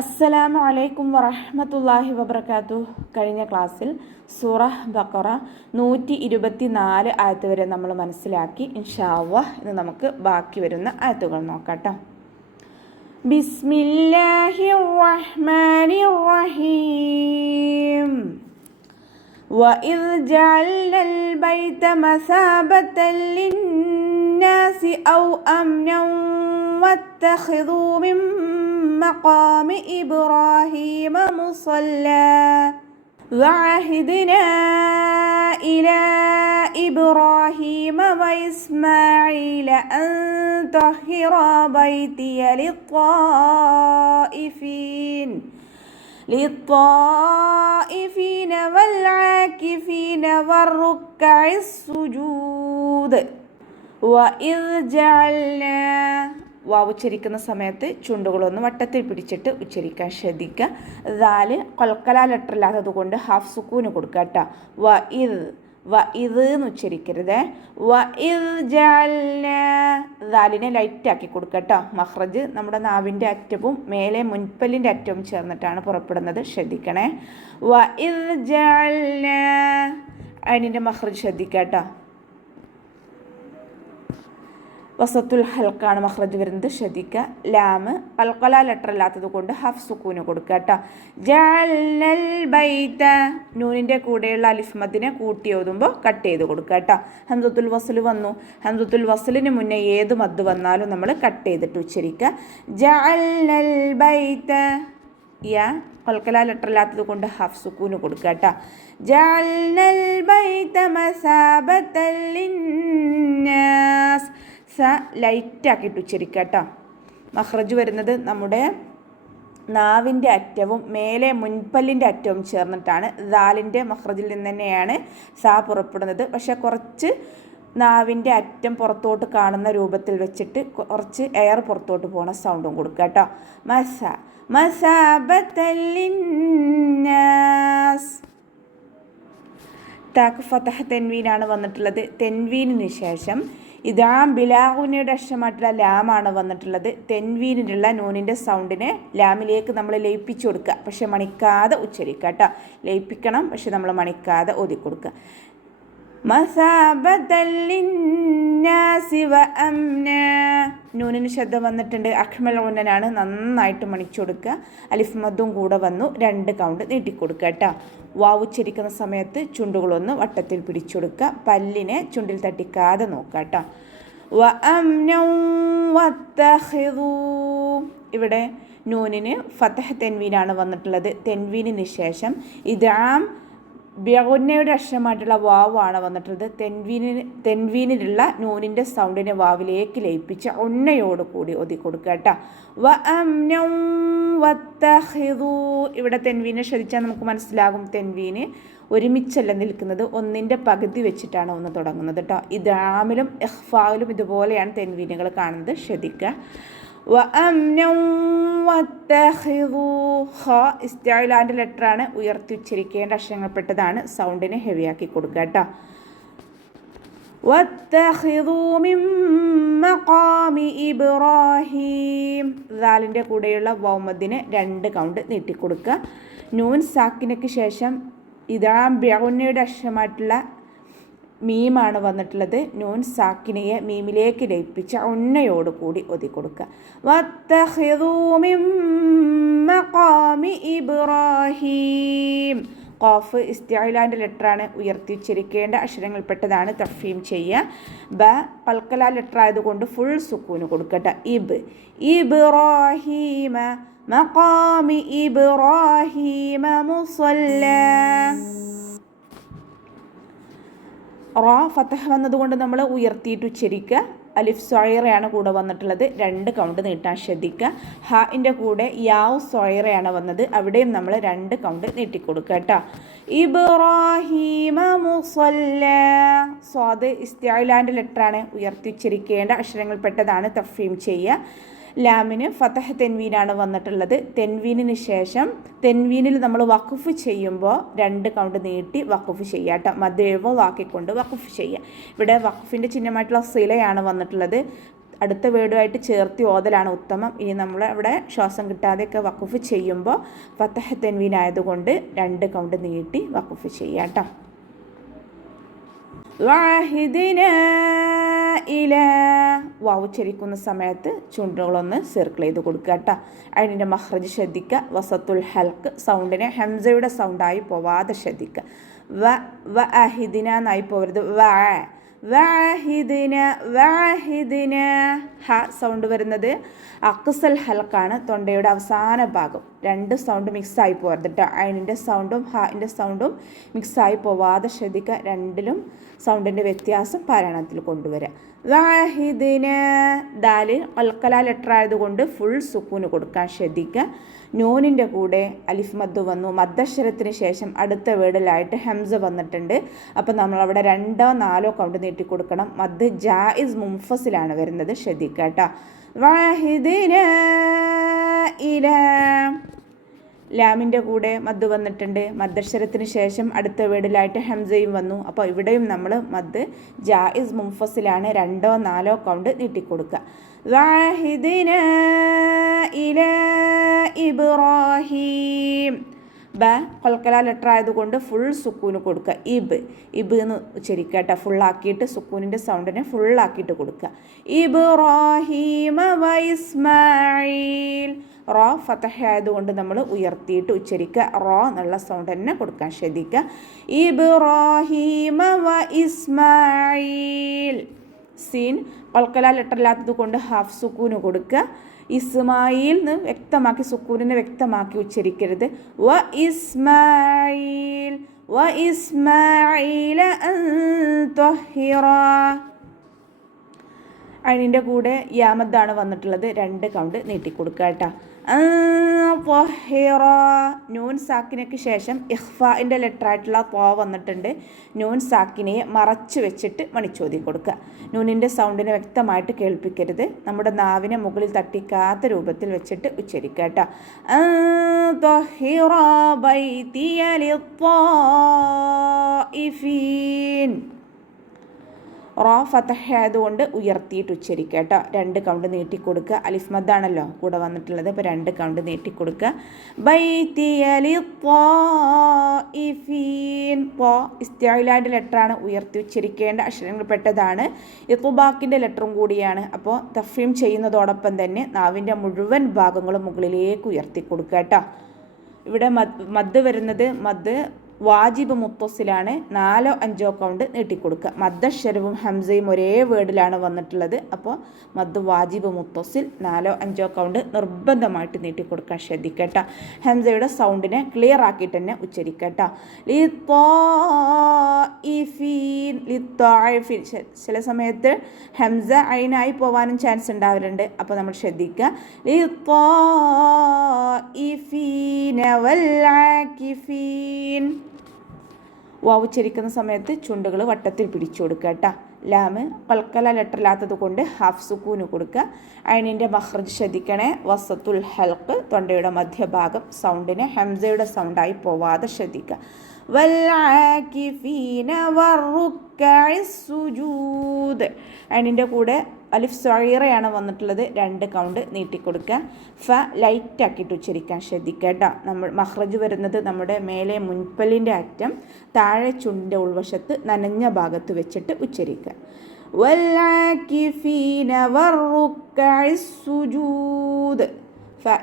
അസ്സലാമു അലൈക്കും വറഹ്മത്തുള്ളാഹി വബറകാതുഹു. കഴിഞ്ഞ ക്ലാസ്സിൽ സൂറ ബഖറ 124 ആയത്ത് വരെ നമ്മൾ മനസ്സിലാക്കി. ഇൻഷാ അല്ലാഹ് ഇന്ന് നമുക്ക് ബാക്കി വരുന്ന ആയത്തുകൾ നോക്കാം. ബിസ്മില്ലാഹിർ റഹ്മാനിർ റഹീം. വഇദ് ജഅൽനൽ ബൈത മസാബതൻ ലിന്നാസി ഔ അംനൻ വത്തഖിദൂ മിൻ مقام إبراهيم مصلى وعهدنا إلى إبراهيم وإسماعيل أن طهر بيتي للطائفين والعاكفين والركع السجود وإذ جعلنا വാവ് ഉച്ചരിക്കുന്ന സമയത്ത് ചുണ്ടുകളൊന്ന് വട്ടത്തിൽ പിടിച്ചിട്ട് ഉച്ചരിക്കാൻ ശ്രദ്ധിക്കുക. ദാല് കൊൽക്കല ലെറ്റർ ഇല്ലാത്തത് കൊണ്ട് ഹാഫ് സുക്കൂന് കൊടുക്കുക കേട്ടോ. എന്ന് ഉച്ചരിക്കരുത്. ദാലിനെ ലൈറ്റാക്കി കൊടുക്കുക കേട്ടോ. മഹ്റജ് നമ്മുടെ നാവിൻ്റെ അറ്റവും മേലെ മുൻപല്ലിൻ്റെ അറ്റവും ചേർന്നിട്ടാണ് പുറപ്പെടുന്നത്, ശ്രദ്ധിക്കണേ. അതിൻ്റെ മഹ്റജ് ശ്രദ്ധിക്കുക കേട്ടോ. വസത്തുൽ ഹൽക്കാണ് മഖ്റജ് വരുന്നത്, ശ്രദ്ധിക്കുക. ലാമ് ഖൽഖല ലെറ്റർ ഇല്ലാത്തത് കൊണ്ട് ഹഫ് സുക്കൂന് കൊടുക്കുക കേട്ടോ. ജഅൽനൽ ബൈത നൂനിൻ്റെ കൂടെയുള്ള അലിഫ് മദ്ദിനെ കൂട്ടി ഓതുമ്പോൾ കട്ട് ചെയ്ത് കൊടുക്കുക കേട്ടോ. ഹംസത്തുൽ വസ്ൽ വന്നു. ഹംസത്തുൽ വസ്ലിന് മുന്നേ ഏത് മദ് വന്നാലും നമ്മൾ കട്ട് ചെയ്തിട്ട് ഉച്ചരിക്കുക. ജഅൽനൽ ബൈത യാ ഖൽഖല ലെറ്റർ ഇല്ലാത്തത് കൊണ്ട് ഹഫ് സുക്കൂന് കൊടുക്കുക കേട്ടോ. ജഅൽനൽ ബൈത മസാബതൻ ലിന്നാസ് സ ലൈറ്റാക്കിയിട്ട് ഉച്ചരിക്കുക കേട്ടോ. മഖ്റജ് വരുന്നത് നമ്മുടെ നാവിൻ്റെ അറ്റവും മേലെ മുൻപല്ലിൻ്റെ അറ്റവും ചേർന്നിട്ടാണ്. ദാലിൻ്റെ മഖ്റജിൽ നിന്ന് തന്നെയാണ് സ പുറപ്പെടുന്നത്. പക്ഷേ കുറച്ച് നാവിൻ്റെ അറ്റം പുറത്തോട്ട് കാണുന്ന രൂപത്തിൽ വെച്ചിട്ട് കുറച്ച് എയർ പുറത്തോട്ട് പോകുന്ന സൗണ്ടും കൊടുക്കുക കേട്ടോ. മസാബതൻ ലിന്നാസ്. താക്ക് ഫതഹ് തെൻവീനാണ് വന്നിട്ടുള്ളത്. തെൻവീനിന് ശേഷം ഇദാം ബിലാഗുനയുടെ അക്ഷരമായിട്ടുള്ള ലാമാണ് വന്നിട്ടുള്ളത്. തെൻവീനിലുള്ള നൂനിൻ്റെ സൗണ്ടിനെ ലാമിലേക്ക് നമ്മൾ ലയിപ്പിച്ചു കൊടുക്കുക, പക്ഷെ മണിക്കാതെ ഉച്ചരിക്കുക കേട്ടോ. ലയിപ്പിക്കണം, പക്ഷെ നമ്മൾ മണിക്കാതെ ഓതി കൊടുക്കുക. മസാബതൻ ലിന്നാസി വഅംന. നൂനിന് ശബ്ദം വന്നിട്ടുണ്ട്. അഖ്മൽ ഉന്നനാണ്, നന്നായിട്ട് മണിച്ചു കൊടുക്കുക. അലിഫ് മദ്ദും കൂടെ വന്നു. 2 കൗണ്ട് നീട്ടിക്കൊടുക്കുക കേട്ടോ. വാവ് ഉച്ചരിക്കുന്ന സമയത്ത് ചുണ്ടുകളൊന്ന് വട്ടത്തിൽ പിടിച്ചെടുക്കുക. പല്ലിനെ ചുണ്ടിൽ തട്ടിക്കാതെ നോക്കുക കേട്ടോ. വഅംനൻ വത്തഖിദൂ. ഇവിടെ നൂനിന് ഫതഹ് തെൻവീനാണ് വന്നിട്ടുള്ളത്. തെൻവീനിന് ശേഷം ഇദാം ബിഗുന്നയുടെ അക്ഷരമായിട്ടുള്ള വാവാണ് വന്നിട്ടുള്ളത്. തെൻവീനിലുള്ള നൂനിൻ്റെ സൗണ്ടിനെ വാവിലേക്ക് ലയിപ്പിച്ച് ഉന്നയോട് കൂടി ഒതി കൊടുക്കുക കേട്ടോ. വഅംനൻ വത്തഖിദൂ. ഇവിടെ തെൻവീനെ ശ്രദ്ധിച്ചാൽ നമുക്ക് മനസ്സിലാകും. തെൻവീന് ഒരുമിച്ചല്ല നിൽക്കുന്നത്, ഒന്നിൻ്റെ പകുതി വെച്ചിട്ടാണ് ഒന്ന് തുടങ്ങുന്നത് കേട്ടോ. ഇദാമിലും ഇഖ്ഫായിലും ഇതുപോലെയാണ് തെൻവീനുകൾ കാണുന്നത്, ശ്രദ്ധിക്കുക. വഅംനൻ വത്തഖിദൂ. ഖ ഇസ്തിഅലാൻ്റെ ലെറ്ററാണ്, ഉയർത്തി ഉച്ചരിക്കേണ്ട അക്ഷരങ്ങൾപ്പെട്ടതാണ്. സൗണ്ടിനെ ഹെവിയാക്കി കൊടുക്കുക കേട്ടോ. വത്തഖിദൂ മിൻ മഖാമി ഇബ്രാഹീം. ദാലിൻ്റെ കൂടെയുള്ള വൗമദിനെ 2 കൗണ്ട് നീട്ടിക്കൊടുക്കുക. നൂൻ സാക്കിനയ്ക്ക് ശേഷം ഇദാം ബിഗുന്നയുടെ അക്ഷരമായിട്ടുള്ള മീമാണ് വന്നിട്ടുള്ളത്. നൂൻ സാക്കിനയെ മീമിലേക്ക് ലയിപ്പിച്ച ഉന്നയോട് കൂടി ഒതി കൊടുക്കുക. വത്തഖിദൂ മിൻ മഖാമി ഇബ്രാഹീം. ഖാഫ് ഇസ്തിഅലാൻ്റെ ലെറ്ററാണ്, ഉയർത്തി ഉച്ചരിക്കേണ്ട അക്ഷരങ്ങൾപ്പെട്ടതാണ്. തഫ്ഹീം ചെയ്യുക. ബ ഖൽഖല ലെറ്റർ ആയതുകൊണ്ട് ഫുൾ സുക്കൂന് കൊടുക്കട്ടെ. ഇബ്രാഹീമ മഖാമി ഇബ്രാഹീമ മുസല്ല. റ ഫതഹ് വന്നതുകൊണ്ട് നമ്മൾ ഉയർത്തിയിട്ട് ഉച്ചരിക്കുക. അലിഫ് സൊയറയാണ് കൂടെ വന്നിട്ടുള്ളത്. 2 കൗണ്ട് നീട്ടാൻ ശ്രദ്ധിക്കുക. ഹാഇൻ്റെ കൂടെ യാവ് സൊയറയാണ് വന്നത്. അവിടെയും നമ്മൾ 2 കൗണ്ട് നീട്ടിക്കൊടുക്കുക കേട്ടോ. ഇബ്രാഹീമ മുസല്ല. സ്വാദ് ഇസ്തിഅലാൻ്റെ ലെറ്ററാണ്, ഉയർത്തി ഉച്ചരിക്കേണ്ട അക്ഷരങ്ങൾപ്പെട്ടതാണ്. തഫ്ഹീം ചെയ്യുക. ലാമിന് ഫതഹ് തെൻവീനാണ് വന്നിട്ടുള്ളത്. തെൻവീനിന് ശേഷം തെൻവീനിൽ നമ്മൾ വഖഫ് ചെയ്യുമ്പോൾ 2 കൗണ്ട് നീട്ടി വഖഫ് ചെയ്യുക കേട്ടോ. മദ്ദേവോ വാക്കിക്കൊണ്ട് വഖഫ് ചെയ്യുക. ഇവിടെ വഖഫിൻ്റെ ചിഹ്നമായിട്ടുള്ള സിലയാണ് വന്നിട്ടുള്ളത്. അടുത്ത വേർഡുമായിട്ട് ചേർത്തി ഓതലാണ് ഉത്തമം. ഇനി നമ്മൾ അവിടെ ശ്വാസം കിട്ടാതെയൊക്കെ വഖഫ് ചെയ്യുമ്പോൾ ഫതഹ തൻവീൻ ആയതുകൊണ്ട് 2 കൗണ്ട് നീട്ടി വഖഫ് ചെയ്യാം കേട്ടോ. വഅഹ്ദിനാ ഇലാ വാവ് ഉച്ചരിക്കുന്ന സമയത്ത് ചുണ്ടുകളൊന്ന് സർക്കിൾ ചെയ്ത് കൊടുക്കുക കേട്ടോ. അതിൻ്റെ മഖ്റജ് ശ്രദ്ധിക്കുക. വസത്തുൽ ഹൽക്ക് സൗണ്ടിനെ ഹംസയുടെ സൗണ്ടായി പോവാതെ ശ്രദ്ധിക്കുക. വഅഹ്ദിന എന്നായി പോകരുത്. വഅഹ്ദിന ഹ സൗണ്ട് വരുന്നത് അക്സൽ ഹൽക്കാണ്, തൊണ്ടയുടെ അവസാന ഭാഗം. 2 സൗണ്ട് മിക്സായി പോകരുത് കേട്ടോ. അതിൻ്റെ സൗണ്ടും ഹാൻ്റെ സൗണ്ടും മിക്സായി പോവാതെ ശ്രദ്ധിക്കുക. 2ലും സൗണ്ടിൻ്റെ വ്യത്യാസം പാരായണത്തിൽ കൊണ്ടുവരിക. വാഹിദിന ദാല് ഖൽഖല ലെറ്റർ ആയതുകൊണ്ട് ഫുൾ സുക്കൂന് കൊടുക്കാൻ ശ്രദ്ധിക്കുക. നൂനിൻ്റെ കൂടെ അലിഫ് മദ് വന്നു. മദ്ദക്ഷരത്തിന് ശേഷം അടുത്ത വേർഡിലായിട്ട് ഹംസ വന്നിട്ടുണ്ട്. അപ്പോൾ നമ്മളവിടെ 2ഓ 4ഓ കൗണ്ട് നീട്ടി കൊടുക്കണം. മദ് ജായിസ് മുൻഫസിലാണ് വരുന്നത്, ശ്രദ്ധിക്കുക കേട്ടോ. വാഹിദിന ഇലാ ലാമിൻ്റെ കൂടെ മദ് വന്നിട്ടുണ്ട്. മദ്ദക്ഷരത്തിന് ശേഷം അടുത്ത വേർഡിലായിട്ട് ഹംസയും വന്നു. അപ്പോൾ ഇവിടെയും നമ്മൾ മദ് ജായിസ് മുൻഫസിലാണ്, 2ഓ 4ഓ കൗണ്ട് നീട്ടിക്കൊടുക്കുക. വാഹിദിന ഇലാ ഇബ്രാഹീം ഖൽഖല ലെറ്റർ ആയതുകൊണ്ട് ഫുൾ സുക്കൂന് കൊടുക്കുക. ഇബ് എന്ന് ഉച്ചരിക്കുക കേട്ടോ. ഫുള്ളാക്കിയിട്ട് സുക്കൂനിൻ്റെ സൗണ്ടിനെ ഫുള്ളാക്കിയിട്ട് കൊടുക്കുക. ഇബ്രാഹീമ വ ഇസ്മായിൽ റോ ഫതഹ ആയതുകൊണ്ട് നമ്മൾ ഉയർത്തിയിട്ട് ഉച്ചരിക്കുക. റോ എന്നുള്ള സൗണ്ട് തന്നെ കൊടുക്കാൻ ശ്രദ്ധിക്കുക. ഇബ്രാഹീമ വ ഇസ്മായിൽ സീൻ ഖൽഖല ലെറ്റർ ഇല്ലാത്തത് കൊണ്ട് ഹാഫ് സുക്കൂന് കൊടുക്കുക. ഇസ്മായിൽ എന്ന് വ്യക്തമാക്കി സുക്കൂനിനെ വ്യക്തമാക്കി ഉച്ചരിക്കരുത്. വ ഇസ്മായിൽ അൻ ത്വഹിറ അതിൻ്റെ കൂടെ യാമദ്ദാണ് വന്നിട്ടുള്ളത്. 2 കൗണ്ട് നീട്ടിക്കൊടുക്കുക കേട്ടോ. നൂൻ സാക്കിനയ്ക്ക് ശേഷം ഇഖ്ഫാഇൻ്റെ ലെറ്ററായിട്ടുള്ള ത്വ വന്നിട്ടുണ്ട്. നൂൻ സാക്കിനയെ മറച്ചു വെച്ചിട്ട് മണിച്ചോതി കൊടുക്കുക. നൂനിൻ്റെ സൗണ്ടിനെ വ്യക്തമായിട്ട് കേൾപ്പിക്കരുത്. നമ്മുടെ നാവിനെ മുകളിൽ തട്ടിക്കാത്ത രൂപത്തിൽ വെച്ചിട്ട് ഉച്ചരിക്കുക കേട്ടോ. റോ ഫതഹ ആയതുകൊണ്ട് ഉയർത്തിയിട്ട് ഉച്ചരിക്കുക കേട്ടോ. 2 കൗണ്ട് നീട്ടിക്കൊടുക്കുക. അലിഫ് മദ്ദാണല്ലോ കൂടെ വന്നിട്ടുള്ളത്, അപ്പോൾ 2 കൗണ്ട് നീട്ടിക്കൊടുക്കുക. ഇസ്തിഅലാൻ്റെ ലെറ്ററാണ്, ഉയർത്തി ഉച്ചരിക്കേണ്ട അക്ഷരങ്ങൾ പെട്ടതാണ്. ഇത്ബാക്കിൻ്റെ ലെറ്ററും കൂടിയാണ്. അപ്പോൾ തഫ്രീം ചെയ്യുന്നതോടൊപ്പം തന്നെ നാവിൻ്റെ മുഴുവൻ ഭാഗങ്ങളും മുകളിലേക്ക് ഉയർത്തി കൊടുക്കുക കേട്ടോ. ഇവിടെ മദ് വരുന്നത് മദ് വാജിബ് മുത്തസിലാണ്. 4ഓ 5ഓ കൗണ്ട് നീട്ടിക്കൊടുക്കുക. മദ്ദക്ഷരവും ഹംസയും ഒരേ വേർഡിലാണ് വന്നിട്ടുള്ളത്. അപ്പോൾ മദ് വാജിബ് മുത്തസിൽ 4ഓ 5ഓ കൗണ്ട് നിർബന്ധമായിട്ട് നീട്ടിക്കൊടുക്കാൻ ശ്രദ്ധിക്കട്ട. ഹംസയുടെ സൗണ്ടിനെ ക്ലിയർ ആക്കിയിട്ട് തന്നെ ഉച്ചരിക്കട്ട. ചില സമയത്ത് ഹംസ ഐനായി പോവാനും ചാൻസ് ഉണ്ടാവാറുണ്ട്. അപ്പോൾ നമ്മൾ ശ്രദ്ധിക്കുക. വാവ് ഉച്ചരിക്കുന്ന സമയത്ത് ചുണ്ടുകൾ വട്ടത്തിൽ പിടിച്ചു കൊടുക്കുക കേട്ടോ. ലാമ് ഖൽഖല ലെറ്റർ ഇല്ലാത്തത് കൊണ്ട് ഹാഫ് സുക്കൂന് കൊടുക്കുക. അയിനിൻ്റെ മഖ്റജ് ശ്രദ്ധിക്കണേ. വസത്തുൽ ഹൽക്ക് തൊണ്ടയുടെ മധ്യഭാഗം സൗണ്ടിനെ ഹംസയുടെ സൗണ്ടായി പോവാതെ ശ്രദ്ധിക്കുക. അതിൻ്റെ കൂടെ അലിഫ് സഗീറയാണ് വന്നിട്ടുള്ളത്. 2 കൗണ്ട് നീട്ടിക്കൊടുക്കുക. ഫ ലൈറ്റ് ആക്കിയിട്ട് ഉച്ചരിക്കാൻ ശ്രദ്ധിക്കുക കേട്ടോ. നമ്മൾ മഖ്റജ് വരുന്നത് നമ്മുടെ മേലെ മുൻപല്ലിൻ്റെ അറ്റം താഴെ ചുണ്ടിൻ്റെ ഉൾവശത്ത് നനഞ്ഞ ഭാഗത്ത് വെച്ചിട്ട് ഉച്ചരിക്കുക.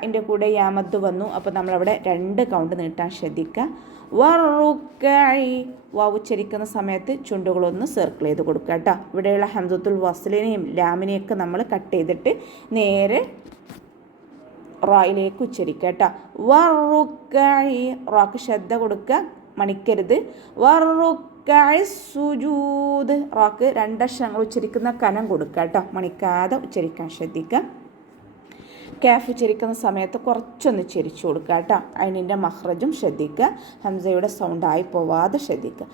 ഫിൻ്റെ കൂടെ യാമത്ത് വന്നു. അപ്പോൾ നമ്മളവിടെ 2 കൗണ്ട് നീട്ടാൻ ശ്രദ്ധിക്കുക. വാവ് ഉച്ചരിക്കുന്ന സമയത്ത് ചുണ്ടുകളൊന്ന് സർക്കിൾ ചെയ്ത് കൊടുക്കുക കേട്ടോ. ഇവിടെയുള്ള ഹംസത്തുൽ വസ്ലിനെയും ലാമിനെയൊക്കെ നമ്മൾ കട്ട് ചെയ്തിട്ട് നേരെ റോയിലേക്ക് ഉച്ചരിക്കുക കേട്ടോ. റോക്ക് ശ്രദ്ധ കൊടുക്കുക, മണിക്കരുത്. സുജൂദ് റോക്ക് 2 അക്ഷരങ്ങൾ ഉച്ചരിക്കുന്ന കനം കൊടുക്കുക കേട്ടോ. മണിക്കാതെ ഉച്ചരിക്കാൻ ശ്രദ്ധിക്കുക. കാഫ് ഉച്ചരിക്കുന്ന സമയത്ത് കുറച്ചൊന്ന് ചിരിച്ചു കൊടുക്കുക കേട്ടോ. അതിൻ്റെ മഖ്റജും ശ്രദ്ധിക്കുക. ഹംസയുടെ സൗണ്ടായി പോവാതെ ശ്രദ്ധിക്കുക.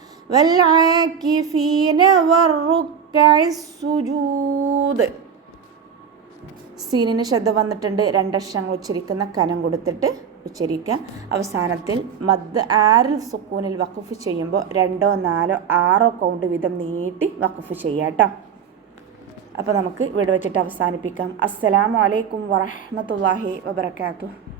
സീനിന് ശ്രദ്ധ വന്നിട്ടുണ്ട്. 2 അക്ഷരങ്ങൾ ഉച്ചരിക്കുന്ന കനം കൊടുത്തിട്ട് ഉച്ചരിക്കുക. അവസാനത്തിൽ മദ് ആറിൽ സുക്കൂനിൽ വഖഫ് ചെയ്യുമ്പോൾ 2ഓ 4ഓ 6ഓ കൗണ്ട് വീതം നീട്ടി വഖഫ് ചെയ്യുക കേട്ടോ. അപ്പോൾ നമുക്ക് ഇവിടെ വെച്ചിട്ട് അവസാനിപ്പിക്കാം. അസ്സലാമു അലൈക്കും വറഹ്മത്തുള്ളാഹി വബറകാതുഹു.